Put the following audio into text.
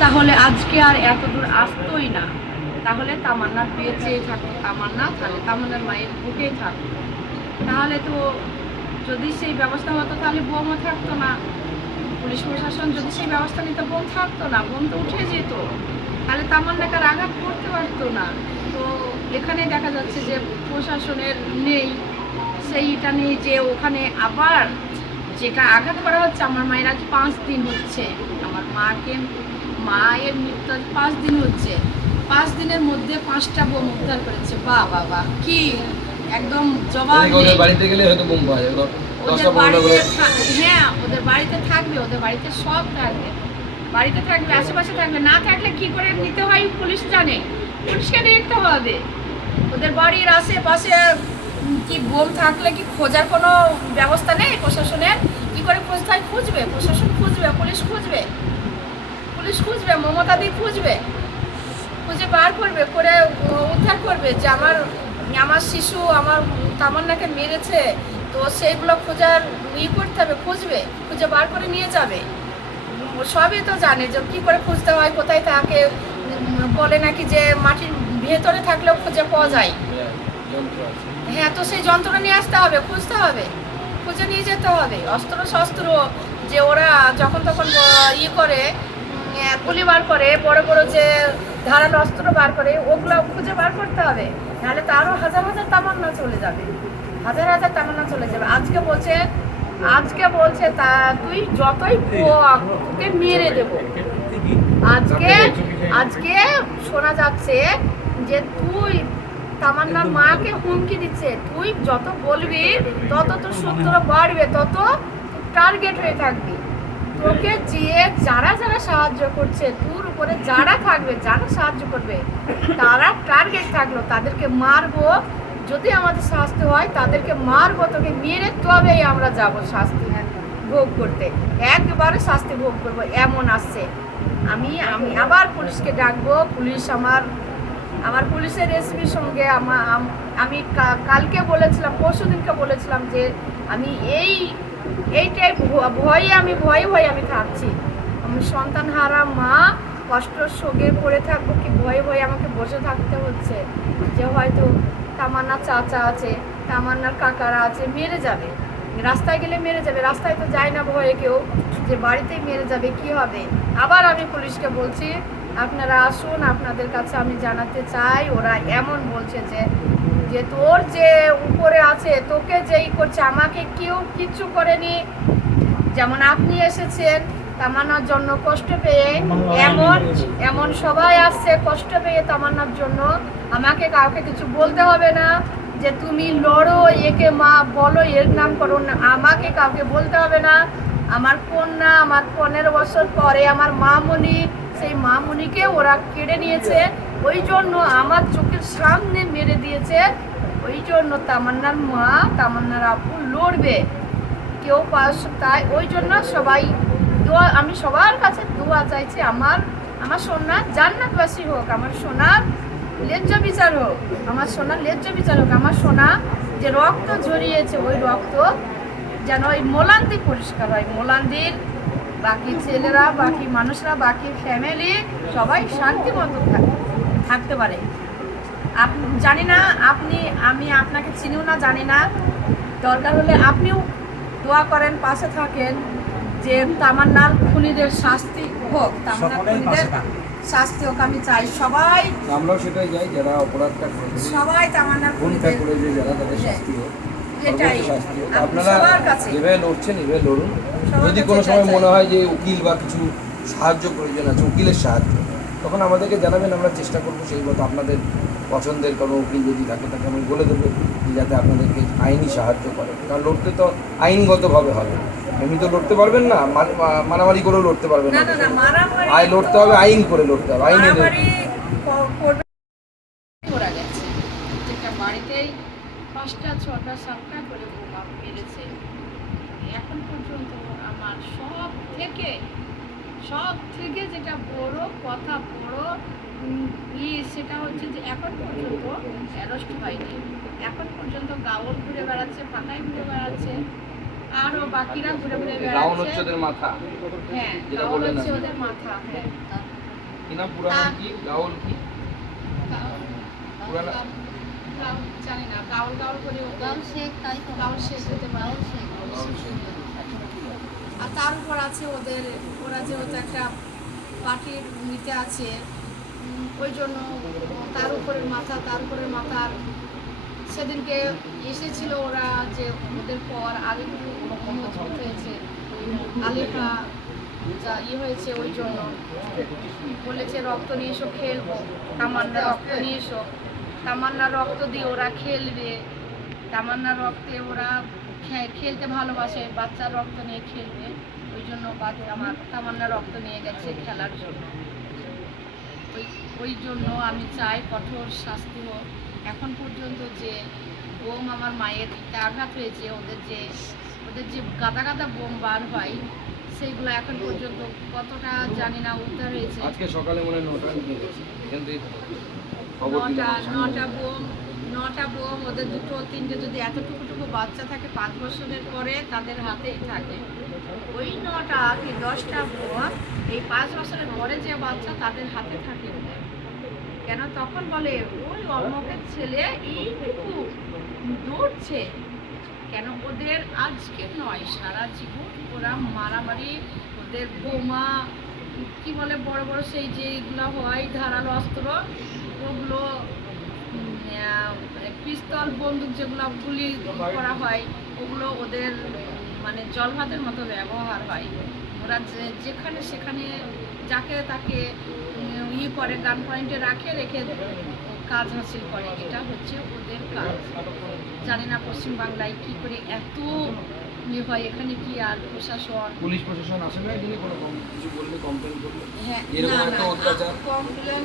তাহলে আজকে আর এত দূর আসতোই না। তাহলে তামান্নার বেঁচেই থাকতো, তামান্না তাহলে তামান্নার মায়ের বুকেই থাকতো। তাহলে তো যদি সেই ব্যবস্থা হতো তাহলে বোমও থাকতো না, পুলিশ প্রশাসন যদি সেই ব্যবস্থা নিত বোম থাকতো না, বোম তো উঠে যেত, তাহলে তামান্নাকে আর আঘাত করতে পারতো না। তো এখানে দেখা যাচ্ছে যে প্রশাসনের নেই, সেইটা নেই যে ওখানে আবার যেটা আঘাত করা হচ্ছে। আমার মায়ের আজ 5 দিন হচ্ছে, আমার মায়ের মৃত্যু আজ 5 দিন হচ্ছে। 5 দিনের মধ্যে 5টা বোম উদ্ধার করেছে। বাহ বাহ বাহ, কি একদম জবাব নেই। বাড়িতে গেলে হয়তো বোম পাওয়া যাবে, ওদের বাড়িতে হ্যাঁ, ওদের বাড়িতে থাকবে, ওদের বাড়িতে সব থাকবে, বাড়িতে থাকবে, আশেপাশে থাকবে। না থাকলে কি করে নিতে হয় পুলিশ জানে, পুলিশকে দেখতে হবে। ওদের বাড়ির আশেপাশে কি বোম থাকলে কি খোঁজার কোনো ব্যবস্থা নেই প্রশাসনের? কি করে খুঁজতে হয়? খুঁজবে প্রশাসন, খুঁজবে পুলিশ, খুঁজবে মমতাদি, খুঁজবে, খুঁজে বার করবে, করে উদ্ধার করবে যে আমার শিশু আমার তামান্নাকে মেরেছে। তো সেইগুলো খোঁজার করতে হবে, খুঁজে বার করে নিয়ে যাবে। সবই তো জানে যে কী করে খুঁজতে হয়, কোথায় থাকে। বলে নাকি যে মাটির ভেতরে থাকলেও খুঁজে পাওয়া যায়। হ্যাঁ, তো সেই যন্ত্রটা নিয়ে আসতে হবে, খুঁজতে হবে, খুঁজে নিয়ে যেতে হবে। অস্ত্র শস্ত্র যে ওরা যখন তখন করে গুলি বার করে, বড় বড় যে ধারালো অস্ত্র বার করে, ওগুলো খুঁজে বার করতে হবে। নাহলে তো আরও হাজার হাজার তামান্না চলে যাবে, হাজার হাজার তামান্না চলে যাবে। আজকে বলছে তা তুই যতই তোকে মেরে দেবো। আজকে শোনা যাচ্ছে যে তুই তামান্নার মাকে হুমকি দিচ্ছে, তুই যত বলবি তত তোর শত্রু বাড়বে, তত টার্গেট হয়ে থাকবি। তোকে যে যারা সাহায্য করছে, তোর উপরে যারা থাকবে, যারা সাহায্য করবে, তারা টার্গেট থাকলো, তাদেরকে মারবো। যদি আমাদের শাস্তি হয় তাদেরকে মারবো, তোকে মেরে তবেই আমরা যাব শাস্তি ভোগ করতে, একবারে শাস্তি ভোগ করবো, এমন আসছে। আমি আবার পুলিশকে ডাকবো। পুলিশ আমার পুলিশের এসপির সঙ্গে আমি কালকে বলেছিলাম, পরশু দিনকে বলেছিলাম যে আমি এইটাই ভয়ে আমি থাকছি। আমি সন্তান হারা মা, কষ্ট শোকে পড়ে থাকবো কি ভয়ে আমাকে বসে থাকতে হচ্ছে যে হয়তো তামান্নার চাচা আছে, তামান্নার কাকারা আছে, মেরে যাবে, রাস্তায় গেলে মেরে যাবে। রাস্তায় তো যায় না ভয়ে কেউ, যে বাড়িতেই মেরে যাবে, কি হবে। আবার আমি পুলিশকে বলছি আপনারা আসুন, আপনাদের কাছে আমি জানাতে চাই, ওরা এমন বলছে যে তোর যে উপরে আছে, তোকে যেই করছে, আমাকে কেউ কিচ্ছু করেনি। যেমন আপনি এসেছেন তামান্নার জন্য কষ্ট পেয়ে, এমন সবাই আসছে কষ্ট পেয়ে তামান্নার জন্য। আমাকে কাউকে কিছু বলতে হবে না যে তুমি লড়ো, একে মা বলো, এর নাম করো না, আমাকে কাউকে বলতে হবে না। আমার কন্যা, আমার 15 বছর পরে আমার মামনি, সেই মামনিকে ওরা কেড়ে নিয়েছে, ওই জন্য আমার চোখের সামনে মেরে দিয়েছে। ওই জন্য তামান্নার মা, তামান্নার আপু লড়বে, কেউ তাই ওই জন্য সবাই দোয়া, আমি সবার কাছে দোয়া চাইছি, আমার সোনা জান্নাতবাসী হোক, আমার সোনার ন্যায্য বিচার হোক, আমার সোনার ন্যায্য বিচার হোক। আমার সোনা যে রক্ত ঝরিয়েছে, ওই রক্ত যেন ওই মোলান্দি পরিষ্কার হয়, মোলান্দির বাকি ছেলেরা, বাকি মানুষরা, বাকি ফ্যামিলি সবাই শান্তি মতো থাকতে পারে। জানি না আমি আপনাকে চিনিও না, জানি না, দরকার হলে আপনিও দোয়া করেন, পাশে থাকেন যে তামান্নার খুনিদের শাস্তি হোক, তামান্নার খুনিদের শাস্তি হোক। আমি চাই সবাই, আমরাও সেটাই চাই, যারা অপরাধটা করেছে, সবাই তামান্নার খুনটা করেছে যারা, তাদের শাস্তি হোক, এটাই শাস্তি হোক। আপনারা যেভাবে লড়ছেন এভাবে লড়ুন। যদি কোনো সময় মনে হয় যে উকিল বা কিছু সাহায্য প্রয়োজন আছে, উকিলের সাহায্য, তখন আমাদেরকে জানাবেন, আমরা চেষ্টা করবো সেই মতো আপনাদের পছন্দের কোনো উকিল যদি থাকে তাকে আমি বলে দেবো যাতে আপনাদেরকে আইনি সাহায্য করে। কারণ লড়তে তো আইনগতভাবে হবে, এমনি তো লড়তে পারবেন না, মারামারি করেও লড়তে পারবেন না, লড়তে হবে আইন করে, লড়তে হবে আইনে। বাড়িতেই 5টা 6টা 7টা করে বোমা মেরেছে। এখন পর্যন্ত আমার সব থেকে যেটা বড় কথা, বড় সেটা হচ্ছে যে এখন পর্যন্ত অ্যারেস্ট হয়নি। এখন পর্যন্ত গাঁও ঘুরে বেড়াচ্ছে, ফাঁকায় ঘুরে বেড়াচ্ছে, আরও বাকিরা ঘুরে বেড়াচ্ছে। ওদের মাথা, হ্যাঁ, গাঁও হচ্ছে ওদের মাথা। হ্যাঁ, কি নাম পুরা নাম কি? গাওল কি? পুরা নাম? জানি না, গাউল গাউল করে গাউল শেখ, তাই তো গাউল শেখ হতে পারে। গাউল শেখ। গাওল শেখ। আর তার উপর আছে ওরা যেহেতু একটা পার্টির নিতে আছে, ওই জন্য তার উপরের মাথার সেদিনকে এসেছিল ওরা, যে ওদের পর আরেকটু মজবুত হয়েছে, আলেখা যা হয়েছে, ওই জন্য বলেছে রক্ত নিয়ে এসো খেলবো, তামান্না রক্ত নিয়ে এসো, তামান্নার রক্ত দিয়ে ওরা খেলবে, তামান্নার রক্তে ওরা খেলতে ভালোবাসে, বাচ্চার রক্ত নিয়ে খেলবে, ওই জন্য আমার তামান্না রক্ত নিয়ে গেছে খেলার জন্য। ওই জন্য আমি চাই কঠোর শাস্তি হোক। এখন পর্যন্ত যে বোম আমার মায়ের দিকতে আঘাত হয়েছে, ওদের যে গাদা গাদা বোম বার হয়, সেইগুলো এখন পর্যন্ত কতটা জানি না উদ্ধার হয়েছে। আজকে সকালে মনে হয় 9টা নিয়ে গেছে এখান থেকে খবর দিলাম। নটা বোম ওদের 2-3টে যদি এতটুকু বাচ্চা থাকে 5 বছরের পরে তাদের হাতেই থাকে, ওই 9টা কি 10টা বোম এই 5 বছরের পরে যে বাচ্চা তাদের হাতে থাকে ওদের। কেন তখন বলে ওই অমকের ছেলে এইটুকু দৌড়ছে, কেন ওদের আজকে নয়, সারা জীবন ওরা মারামারি, ওদের বোমা কি বলে বড় বড় সেই যেগুলো হয় ধারালো অস্ত্র, ওগুলো পিস্তল বন্দুক যেগুলো গুলি করা হয়, ওগুলো ওদের মানে জল ভাতের মতো ব্যবহার হয়। ওরা যেখানে সেখানে যাকে তাকে করে গান পয়েন্টে রেখে কাজ হাসিল করে, এটা হচ্ছে ওদের কাজ। জানি না পশ্চিমবাংলায় কি করে এত হয়, এখানে কি আর প্রশাসন, পুলিশ প্রশাসন আসে না এখানে কোনো কিছু বললে, কমপ্লেন করলে হ্যাঁ এরকম না একটা না অত্যাচার? কমপ্লেন